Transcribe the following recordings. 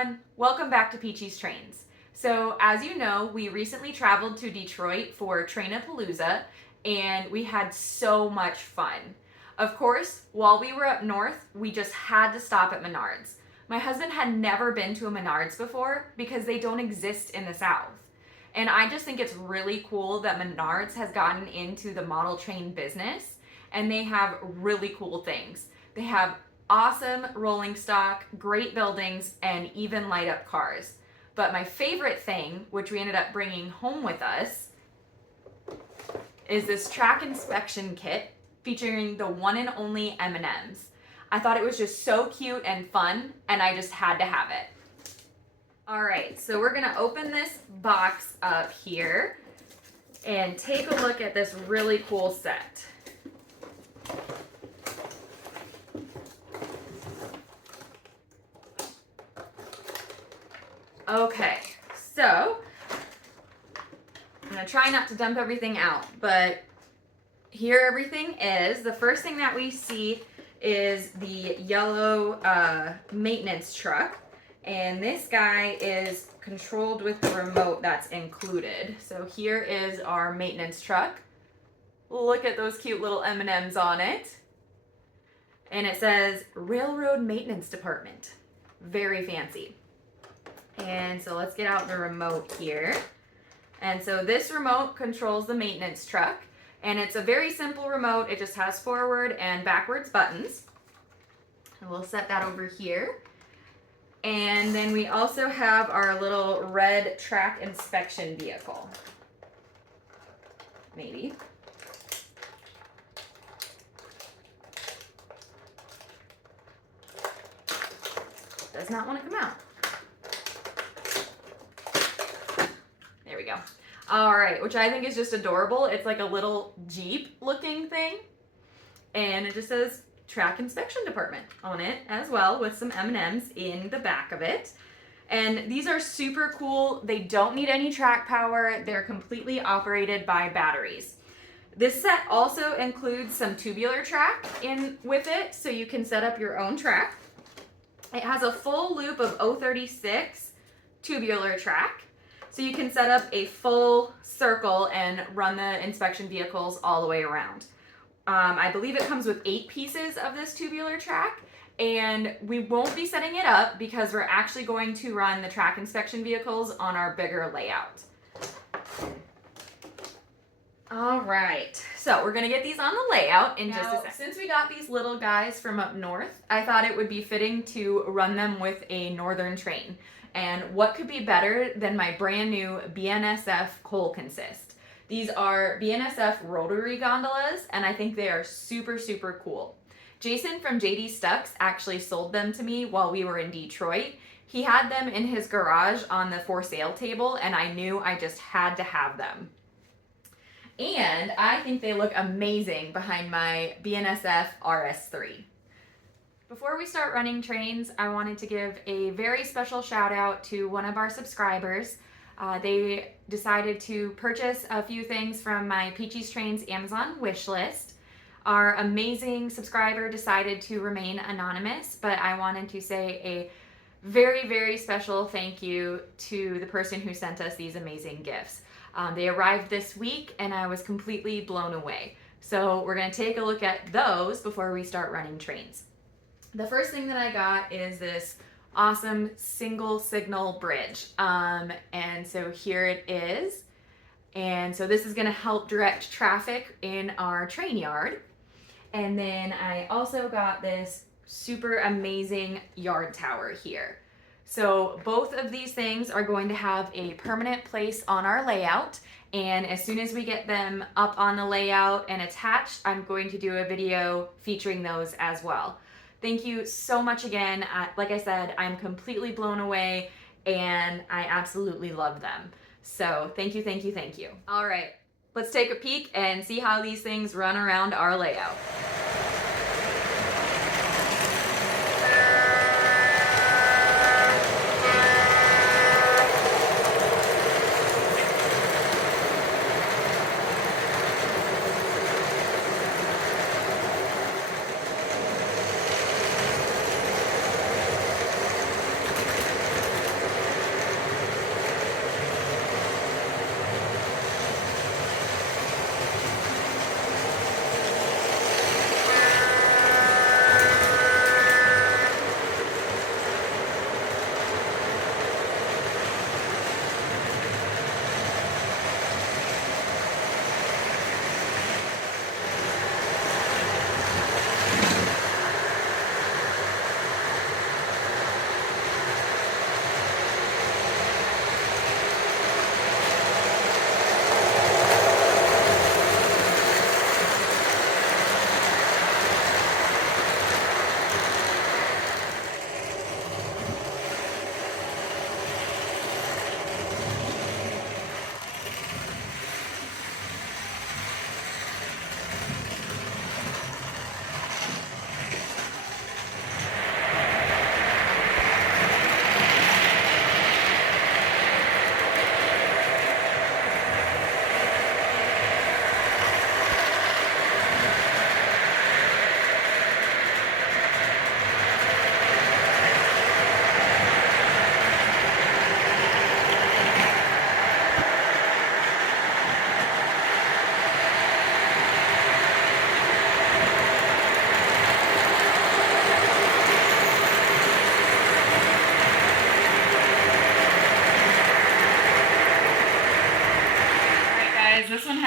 everyone, welcome back to Peachystrains. So as you know, we recently traveled to Detroit for Trainapalooza and we had so much fun. Of course, while we were up north, we just had to stop at Menards. My husband had never been to a Menards before because they don't exist in the South. And I just think it's really cool that Menards has gotten into the model train business and they have really cool things. They have awesome rolling stock, great buildings, and even light up cars. But my favorite thing, which we ended up bringing home with us, is this track inspection kit featuring the one and only M&Ms. I thought it was just so cute and fun, and I just had to have it. All right, so we're gonna open this box up here and take a look at this really cool set. Okay, so I'm gonna try not to dump everything out, but here everything is. The first thing that we see is the yellow maintenance truck, and this guy is controlled with the remote that's included. So here is our maintenance truck. Look at those cute little M&Ms on it. And it says Railroad Maintenance Department. Very fancy. And so let's get out the remote here. And so this remote controls the maintenance truck. And it's a very simple remote. It just has forward and backwards buttons. And we'll set that over here. And then we also have our little red track inspection vehicle. Maybe. Does not want to come out. There we go. All right, which I think is just adorable. It's like a little Jeep looking thing. And it just says Track Inspection Department on it as well, with some M&Ms in the back of it. And these are super cool. They don't need any track power. They're completely operated by batteries. This set also includes some tubular track in with it, so you can set up your own track. It has a full loop of 036 tubular track. So you can set up a full circle and run the inspection vehicles all the way around. I believe it comes with 8 pieces of this tubular track, and we won't be setting it up because we're actually going to run the track inspection vehicles on our bigger layout. All right, so we're gonna get these on the layout in just a second. Since we got these little guys from up north, I thought it would be fitting to run them with a northern train. And what could be better than my brand new BNSF coal consist? These are BNSF rotary gondolas, and I think they are super, super cool. Jason from JD Stucks actually sold them to me while we were in Detroit. He had them in his garage on the for sale table, and I knew I just had to have them. And I think they look amazing behind my BNSF RS3. Before we start running trains, I wanted to give a very special shout out to one of our subscribers. They decided to purchase a few things from my Peachystrains Amazon wish list. Our amazing subscriber decided to remain anonymous, but I wanted to say a very, very special thank you to the person who sent us these amazing gifts. They arrived this week and I was completely blown away. So we're going to take a look at those before we start running trains. The first thing that I got is this awesome single signal bridge. And so here it is. And so this is going to help direct traffic in our train yard. And then I also got this super amazing yard tower here. So both of these things are going to have a permanent place on our layout. And as soon as we get them up on the layout and attached, I'm going to do a video featuring those as well. Thank you so much again. Like I said, I'm completely blown away and I absolutely love them. So thank you, thank you, thank you. All right, let's take a peek and see how these things run around our layout.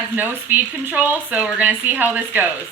has no speed control, so we're gonna see how this goes.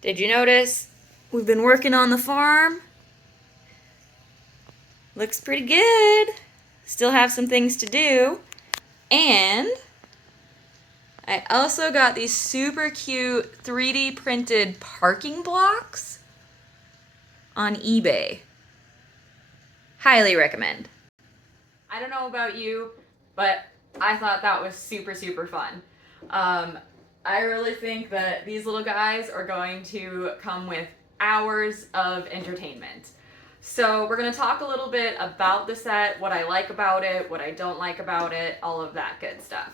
Did you notice we've been working on the farm? Looks pretty good. Still have some things to do. And I also got these super cute 3D printed parking blocks on eBay. Highly recommend. I don't know about you, but I thought that was super, super fun. I really think that these little guys are going to come with hours of entertainment. So we're going to talk a little bit about the set, what I like about it, what I don't like about it, all of that good stuff.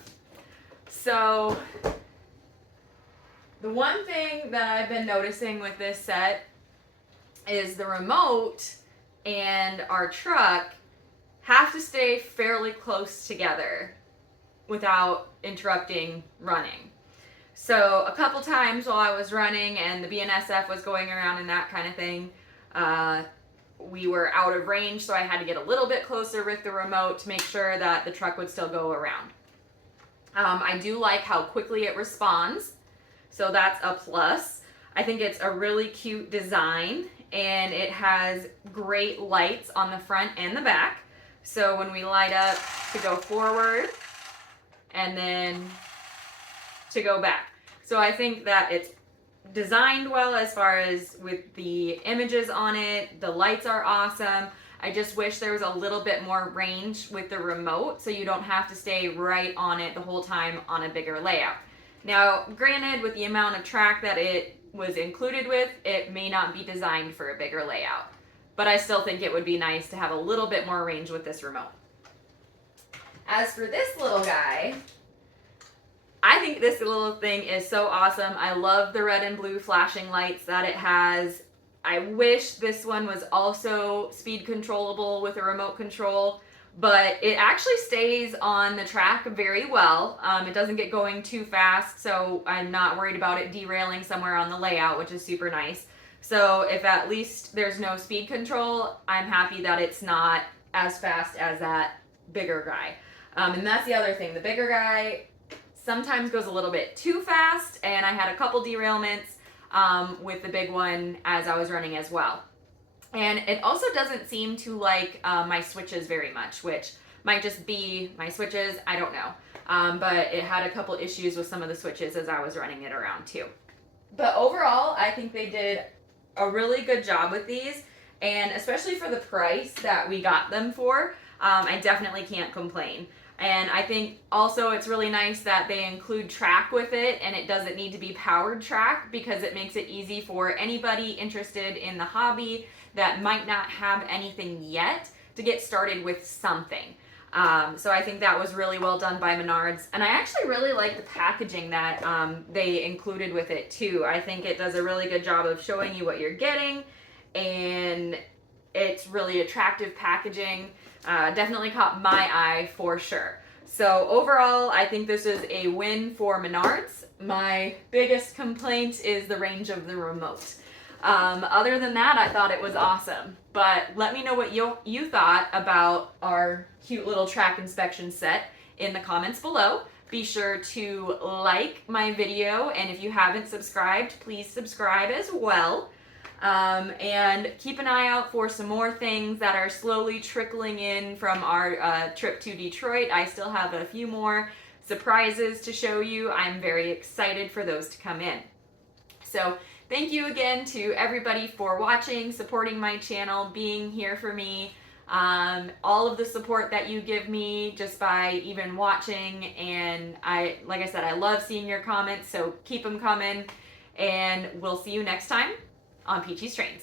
So the one thing that I've been noticing with this set is the remote and our truck have to stay fairly close together without interrupting running. So a couple times while I was running and the BNSF was going around and that kind of thing, we were out of range, so I had to get a little bit closer with the remote to make sure that the truck would still go around. I do like how quickly it responds, so that's a plus. I think it's a really cute design, and it has great lights on the front and the back. So when we light up to go forward and then to go back. So I think that it's designed well as far as with the images on it. The lights are awesome. I just wish there was a little bit more range with the remote so you don't have to stay right on it the whole time on a bigger layout. Now, granted, with the amount of track that it was included with, it may not be designed for a bigger layout. But I still think it would be nice to have a little bit more range with this remote. As for this little guy, I think this little thing is so awesome. I love the red and blue flashing lights that it has. I wish this one was also speed controllable with a remote control, but it actually stays on the track very well. It doesn't get going too fast, so I'm not worried about it derailing somewhere on the layout, which is super nice. So if at least there's no speed control, I'm happy that it's not as fast as that bigger guy. And that's the other thing. The bigger guy sometimes goes a little bit too fast, and I had a couple derailments with the big one as I was running as well. And it also doesn't seem to like my switches very much, which might just be my switches, I don't know. But it had a couple issues with some of the switches as I was running it around too. But overall, I think they did a really good job with these, and especially for the price that we got them for, I definitely can't complain. And I think also it's really nice that they include track with it, and it doesn't need to be powered track because it makes it easy for anybody interested in the hobby that might not have anything yet to get started with something. So I think that was really well done by Menards. And I actually really like the packaging that they included with it too. I think it does a really good job of showing you what you're getting, and it's really attractive packaging. Definitely caught my eye for sure. So overall, I think this is a win for Menards. My biggest complaint is the range of the remote. Other than that, I thought it was awesome. But let me know what you thought about our cute little track inspection set in the comments below. Be sure to like my video, and if you haven't subscribed, please subscribe as well. And keep an eye out for some more things that are slowly trickling in from our trip to Detroit. I still have a few more surprises to show you. I'm very excited for those to come in. So thank you again to everybody for watching, supporting my channel, being here for me. All of the support that you give me just by even watching, and like I said, I love seeing your comments, so keep them coming, and we'll see you next time on Peachy Strains.